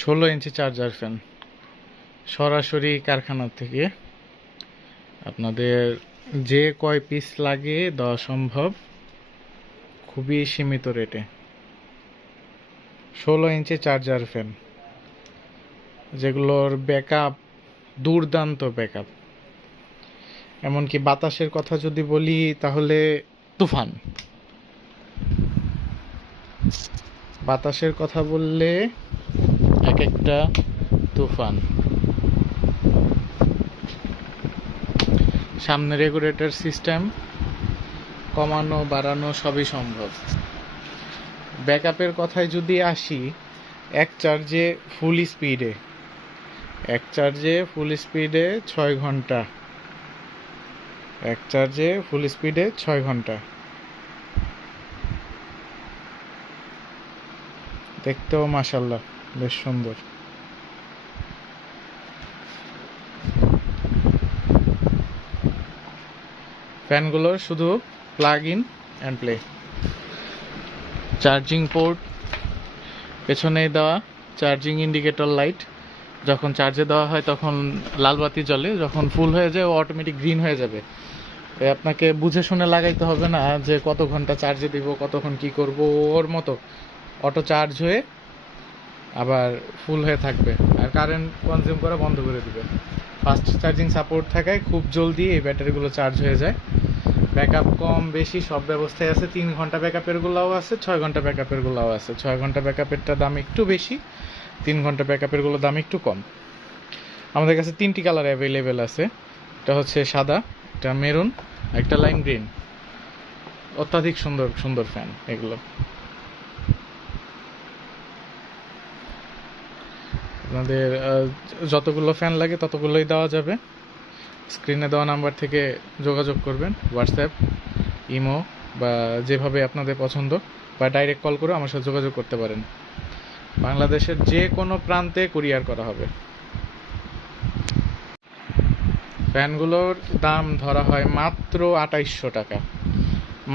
ষোলো ইঞ্চি charger fan. সরাসরি কারখানা থেকে আপনাদের যে কয় পিস লাগে দেওয়া সম্ভব, খুবই সীমিত রেটে ষোলো ইঞ্চি চার্জার ফ্যান, যেগুলোর ব্যাকআপ দুর্দান্ত ব্যাকআপ এমনকি বাতাসের কথা যদি বলি, তাহলে তুফান। বাতাসের কথা বললে এক একটা তুফান। সামনে রেগুলেটর সিস্টেম কমানো, বাড়ানো সবই সম্ভব। ব্যাকআপের কথায় যদি আসি, এক চার্জে ফুল স্পিডে এক চার্জে ফুল স্পিডে ছয় ঘণ্টা, এক চার্জে ফুল স্পিডে ছয় ঘণ্টা। দেখতেও মাসাল্লাহ বেশ সুন্দর। ফ্যানগুলোর শুধু plug in and play charging port পেছনেই দেওয়া চার্জিং ইন্ডিকেটর লাইট যখন চার্জে দেওয়া হয় তখন লাল বাতি জ্বলে, যখন ফুল হয়ে যায় ও অটোমেটিক গ্রিন হয়ে যাবে। আপনাকে বুঝে শুনে লাগাইতে হবে না যে কত ঘণ্টা চার্জে দিব, কতক্ষণ কি করব, ওর মতো। অটো চার্জ হয়ে আবার ফুল হয়ে থাকবে। আর কারেন্ট কনজিউম করা বন্ধ করে দিবে। ফাস্ট চার্জিং সাপোর্ট থাকায় খুব জলদি এই ব্যাটারিগুলো চার্জ হয়ে যায়। ব্যাকআপ কম বেশি সব ব্যবস্থায় আছে। তিন ঘণ্টা ব্যাকআপের গুলাও আছে, ছয় ঘণ্টা ব্যাকআপের গুলাও আছে। ছয় ঘণ্টা ব্যাকআপেরটা দাম একটু বেশি, তিন ঘণ্টা ব্যাকআপেরগুলো দাম একটু কম। আমাদের কাছে তিনটি কালার অ্যাভেলেবেল আছে। এটা হচ্ছে সাদা একটা মেরুন একটা লাইম গ্রিন অত্যাধিক সুন্দর সুন্দর ফ্যান এগুলো। আপনাদের যতগুলো ফ্যান লাগে ততগুলোই দেওয়া যাবে। স্ক্রিনে দেওয়া নাম্বার থেকে যোগাযোগ করবেন হোয়াটসঅ্যাপ ইমো বা যেভাবে আপনাদের পছন্দ, বা ডাইরেক্ট কল করে আমার সাথে যোগাযোগ করতে পারেন। বাংলাদেশের যে কোনো প্রান্তে কুরিয়ার করা হবে। ফ্যানগুলোর দাম ধরা হয় মাত্র আঠাইশশো টাকা।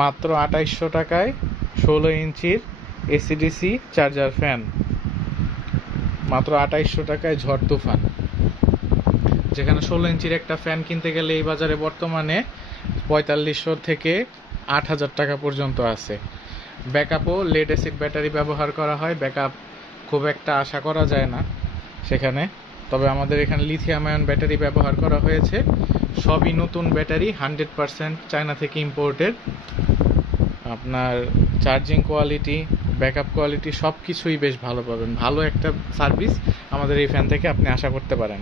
মাত্র আঠাইশশো টাকায় ষোলো ইঞ্চির এসিডিসি চার্জার ফ্যান মাত্র আঠাইশশো টাকায় ঝড় তুফান। যেখানে ষোলো ইঞ্চির একটা ফ্যান কিনতে গেলে এই বাজারে বর্তমানে পঁয়তাল্লিশশো থেকে আট হাজার টাকা পর্যন্ত আছে। ব্যাকআপও লেড অ্যাসিড ব্যাটারি ব্যবহার করা হয়। ব্যাকআপ খুব একটা আশা করা যায় না সেখানে। তবে আমাদের এখানে লিথিয়াম আয়ন ব্যাটারি ব্যবহার করা হয়েছে। সবই নতুন ব্যাটারি, হান্ড্রেড পারসেন্ট চায়না থেকে ইম্পোর্টেড। আপনার চার্জিং কোয়ালিটি ব্যাকআপ কোয়ালিটি সব কিছুই বেশ ভালো পাবেন। ভালো একটা সার্ভিস আমাদের এই ফ্যান থেকে আপনি আশা করতে পারেন।